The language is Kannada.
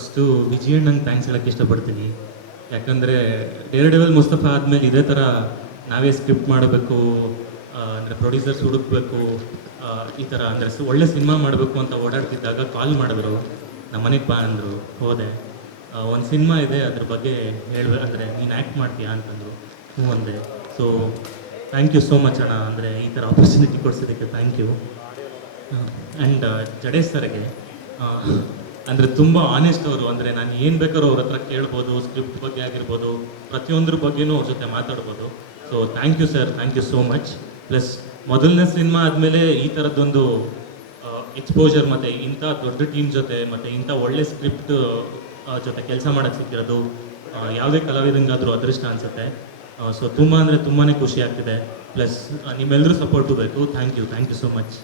ಫಸ್ಟು ವಿಜಯಣ್ಣಂಗೆ ಥ್ಯಾಂಕ್ಸ್ ಹೇಳಕ್ಕೆ ಇಷ್ಟಪಡ್ತೀನಿ. ಯಾಕಂದರೆ ಡೇರ್ ಡೆವಲ್ ಮುಸ್ತಫಾ ಆದಮೇಲೆ ಇದೇ ಥರ ನಾವೇ ಸ್ಕ್ರಿಪ್ಟ್ ಮಾಡಬೇಕು ಅಂದರೆ ಪ್ರೊಡ್ಯೂಸರ್ಸ್ ಹುಡುಕ್ಬೇಕು ಈ ಥರ ಅಂದರೆ ಒಳ್ಳೆ ಸಿನಿಮಾ ಮಾಡಬೇಕು ಅಂತ ಓಡಾಡ್ತಿದ್ದಾಗ ಕಾಲ್ ಮಾಡಿದ್ರು. ನಮ್ಮ ಮನೆಗೆ ಬಾ ಅಂದರು, ಹೋದೆ. ಒಂದು ಸಿನಿಮಾ ಇದೆ, ಅದ್ರ ಬಗ್ಗೆ ಹೇಳಿ ಅಂದರೆ ನೀನು ಆ್ಯಕ್ಟ್ ಮಾಡ್ತೀಯಾ ಅಂತಂದರು. ಹ್ಞೂ ಅಂದೆ. So thank you so much ಅಣ್ಣ, ಅಂದರೆ ಈ ಥರ ಆಪರ್ಚುನಿಟಿ ಕೊಡಿಸೋದಕ್ಕೆ ಥ್ಯಾಂಕ್ ಯು ಆ್ಯಂಡ್ ಜಡೇಶ್ ಸರ್ಗೆ ಅಂದರೆ ತುಂಬ ಆನೆಸ್ಟ್ ಅವರು. ಅಂದರೆ ನಾನು ಏನು ಬೇಕಾದ್ರೂ ಅವ್ರ ಹತ್ರ ಕೇಳ್ಬೋದು ಸ್ಕ್ರಿಪ್ಟ್ ಬಗ್ಗೆ ಆಗಿರ್ಬೋದು, ಪ್ರತಿಯೊಂದ್ರ ಬಗ್ಗೆನೂ ಅವ್ರ ಜೊತೆ ಮಾತಾಡ್ಬೋದು. So thank you sir thank you so much plus ಮೊದಲನೇ ಸಿನಿಮಾ ಆದಮೇಲೆ ಈ ಥರದ್ದೊಂದು ಎಕ್ಸ್ಪೋಜರ್ ಮತ್ತು ಇಂಥ ದೊಡ್ಡ ಟೀಮ್ ಜೊತೆ ಮತ್ತು ಇಂಥ ಒಳ್ಳೆ ಸ್ಕ್ರಿಪ್ಟ್ ಜೊತೆ ಕೆಲಸ ಮಾಡೋಕ್ಕೆ ಸಿಕ್ಕಿರೋದು ಯಾವುದೇ ಕಲಾವಿದಂಗಾದರೂ ಅದೃಷ್ಟ ಅನಿಸುತ್ತೆ. ಸೊ ತುಂಬ ಅಂದರೆ ತುಂಬಾ ಖುಷಿ ಆಗ್ತಿದೆ. ಪ್ಲಸ್ ನಿಮ್ಮೆಲ್ಲರೂ ಸಪೋರ್ಟು ಬೇಕು. Thank you thank you so much